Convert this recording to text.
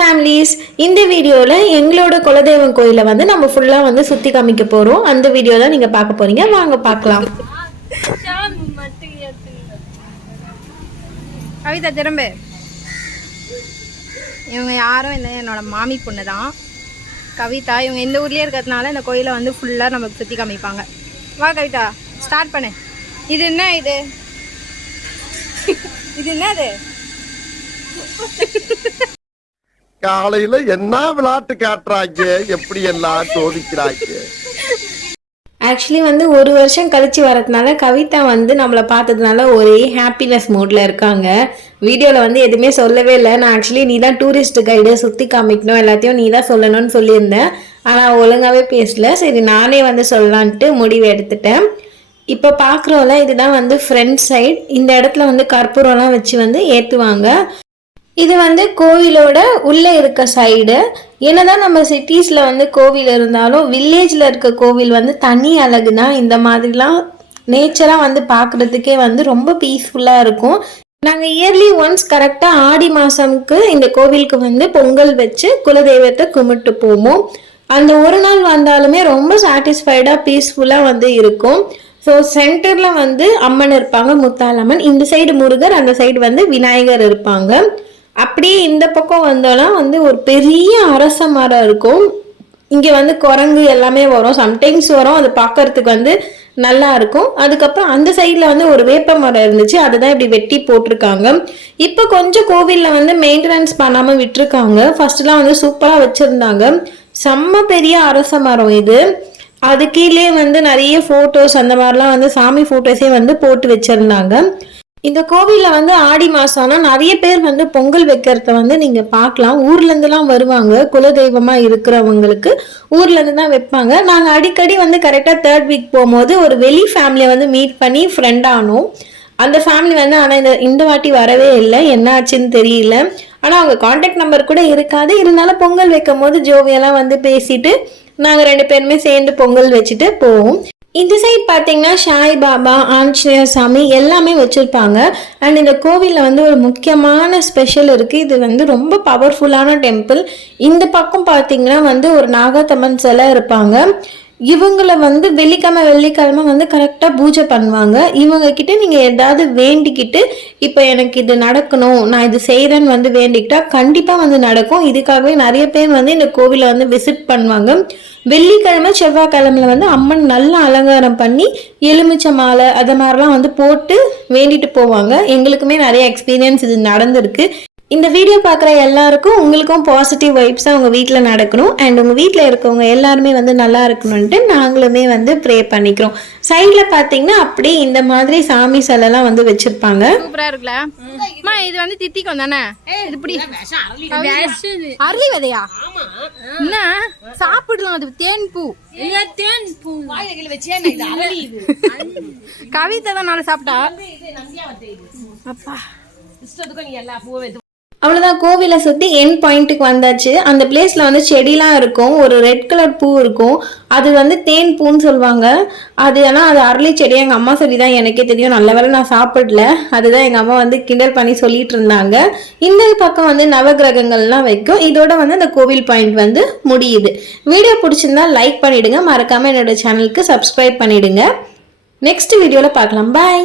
Families இந்த வீடியோவில் எங்களோட குலதெய்வம் கோயிலை வந்து நம்ம ஃபுல்லாக வந்து சுற்றி காமிக்க போகிறோம் அந்த வீடியோ தான் நீங்கள் பார்க்க போகிறீங்க வாங்க பார்க்கலாம். கவிதா திரும்ப. இவங்க யாரும் இல்லை என்னோட மாமி பொண்ணு தான். கவிதா இவங்க இந்த ஊர்லேயே இருக்கிறதுனால இந்த கோயிலை வந்து ஃபுல்லாக நமக்கு சுற்றி காமிப்பாங்க. வா கவிதா ஸ்டார்ட் பண்ணு. இது என்ன இது? இது என்னது காலையில என்ன விளையாட்டு காட்டுறாங்க? எப்படி எல்லாம் சோதிக்கிறாங்க? ஆக்சுவலி வந்து ஒரு வருஷம் கழிச்சு வரதுனால கவிதா வந்து நம்மளை பார்த்ததுனால ஒரே ஹாப்பினஸ் மூடில் இருக்காங்க. வீடியோவில் வந்து எதுவுமே சொல்லவே இல்லை. நான் ஆக்சுவலி நீ தான் டூரிஸ்ட் கைடு சுற்றி காமிக்கணும் எல்லாத்தையும் நீ தான் சொல்லணும்னு சொல்லியிருந்தேன். ஆனால் ஒழுங்காகவே பேசல. சரி நானே வந்து சொல்லலான்ட்டு முடிவு எடுத்துட்டேன். இப்போ பார்க்குறோம்ல இதுதான் வந்து ஃப்ரண்ட் சைடு இந்த இடத்துல வந்து கற்பூரம்லாம் வச்சு வந்து ஏற்றுவாங்க இது வந்து கோவிலோட உள்ளே இருக்க சைடு என்னதான் நம்ம சிட்டிஸில் வந்து கோவில் இருந்தாலும் வில்லேஜில் இருக்க கோவில் வந்து தனி அழகு தான். இந்த மாதிரிலாம் நேச்சராக வந்து பார்க்குறதுக்கே வந்து ரொம்ப பீஸ்ஃபுல்லாக இருக்கும். நாங்கள் இயர்லி ஒன்ஸ் கரெக்டாக ஆடி மாதம்க்கு இந்த கோவிலுக்கு வந்து பொங்கல் வச்சு குலதெய்வத்தை கும்பிட்டு போவோம். அந்த ஒரு நாள் வந்தாலுமே ரொம்ப சாட்டிஸ்ஃபைடாக பீஸ்ஃபுல்லாக வந்து இருக்கும். ஸோ சென்டரில் வந்து அம்மன் இருப்பாங்க முத்தாலம்மன் இந்த சைடு முருகர் அந்த சைடு வந்து விநாயகர் இருப்பாங்க. அப்படியே இந்த பக்கம் வந்தோன்னா வந்து ஒரு பெரிய அரச மரம் இருக்கும். இங்கே வந்து குரங்கு எல்லாமே வரும். சம்டைம்ஸ் வரும். அது பார்க்கறதுக்கு வந்து நல்லா இருக்கும். அதுக்கப்புறம் அந்த சைடில் வந்து ஒரு வேப்ப மரம் இருந்துச்சு. அதுதான் இப்படி வெட்டி போட்டிருக்காங்க. இப்போ கொஞ்சம் கோவிலில் வந்து மெயின்டெனன்ஸ் பண்ணாமல் விட்டுருக்காங்க. ஃபர்ஸ்ட்லாம் வந்து சூப்பராக வச்சுருந்தாங்க. செம்ம பெரிய அரச மரம் இது. அது கீழே வந்து நிறைய ஃபோட்டோஸ் அந்த மாதிரிலாம் வந்து சாமி ஃபோட்டோஸே வந்து போட்டு வச்சுருந்தாங்க. இந்த கோவிலில் வந்து ஆடி மாதம்னா நிறைய பேர் வந்து பொங்கல் வைக்கிறத வந்து நீங்கள் பார்க்கலாம். ஊர்லேருந்துலாம் வருவாங்க. குலதெய்வமாக இருக்கிறவங்களுக்கு ஊர்லேருந்து தான் வைப்பாங்க. நாங்கள் அடிக்கடி வந்து கரெக்டாக தேர்ட் வீக் போகும்போது ஒரு வெளி ஃபேமிலியை வந்து மீட் பண்ணி ஃப்ரெண்ட் ஆனோம். அந்த ஃபேமிலி வந்து ஆனால் இந்த இந்த வாட்டி வரவே இல்லை. என்ன ஆச்சுன்னு தெரியல. ஆனால் அவங்க காண்டாக்ட் நம்பர் கூட இருக்காது. இருந்தாலும் பொங்கல் வைக்கும் போது ஜோவியெல்லாம் வந்து பேசிட்டு நாங்கள் ரெண்டு பேருமே சேர்ந்து பொங்கல் வச்சுட்டு போவோம். இந்த சைட் பார்த்தீங்கன்னா சாய் பாபா ஆஞ்சநேயர் சாமி எல்லாமே வச்சுருப்பாங்க. அண்ட் இந்த கோவிலில் வந்து ஒரு முக்கியமான ஸ்பெஷல் இருக்குது இது வந்து ரொம்ப பவர்ஃபுல்லான டெம்பிள் இந்த பக்கம் பார்த்தீங்கன்னா வந்து ஒரு நாகத்தம்மன் சிலை இருப்பாங்க. இவங்கள வந்து வெள்ளிக்கிழமை வெள்ளிக்கிழமை வந்து கரெக்டாக பூஜை பண்ணுவாங்க. இவங்க கிட்ட நீங்கள் ஏதாவது வேண்டிக்கிட்டு இப்போ எனக்கு இது நடக்கணும் நான் இது செய்கிறேன்னு வந்து வேண்டிக்கிட்டா கண்டிப்பாக வந்து நடக்கும். இதுக்காகவே நிறைய பேர் வந்து இந்த கோவிலை வந்து விசிட் பண்ணுவாங்க. வெள்ளிக்கிழமை செவ்வாய்க்கிழமையில் வந்து அம்மன் நல்ல அலங்காரம் பண்ணி எலுமிச்சை மாலை அதை மாதிரிலாம் வந்து போட்டு வேண்டிட்டு போவாங்க. எங்களுக்குமே நிறைய எக்ஸ்பீரியன்ஸ் இது நடந்திருக்கு. இந்த வீடியோ பார்க்குற எல்லாருக்கும் உங்களுக்கும் பாசிட்டிவ் வைப்ஸாக உங்கள் வீட்டில் நடக்கணும். அண்ட் உங்கள் வீட்டில் இருக்கவங்க எல்லாருமே வந்து நல்லா இருக்கணும்ன்ட்டு நாங்களுமே வந்து ப்ரே பண்ணிக்கிறோம். சைடில் பார்த்தீங்கன்னா அப்படியே இந்த மாதிரி சாமி சிலைலாம் வந்து வச்சுருப்பாங்க. சூப்பராக இருக்குல்ல? அம்மா இது வந்து தித்திக்கும் தானே? இது இப்படி. அரளி விதையா? என்ன? சாப்பிடலாம் அது தேன் பூ. கவிதை தான் நாளை சாப்பிட்டா? அப்பா அவ்வளோதான் கோவிலை சுற்றி என் பாயிண்ட்டுக்கு வந்தாச்சு. அந்த பிளேஸில் வந்து செடிலாம் இருக்கும் ஒரு ரெட் கலர் பூ இருக்கும். அது வந்து தேன் பூன்னு சொல்லுவாங்க. அது ஆனால் அது அரளி செடி எங்கள் அம்மா சொல்லி தான் எனக்கே தெரியும். நல்ல வேளை நான் சாப்பிடல. அதுதான் எங்கள் அம்மா வந்து கிண்டல் பண்ணி சொல்லிட்டு இருந்தாங்க. இந்த பக்கம் வந்து நவகிரகங்கள்லாம் வைக்கும். இதோட வந்து அந்த கோவில் பாயிண்ட் வந்து முடியுது. வீடியோ பிடிச்சிருந்தா லைக் பண்ணிவிடுங்க மறக்காமல் என்னோட சேனலுக்கு சப்ஸ்கிரைப் பண்ணிவிடுங்க நெக்ஸ்ட் வீடியோவில் பார்க்கலாம். பாய்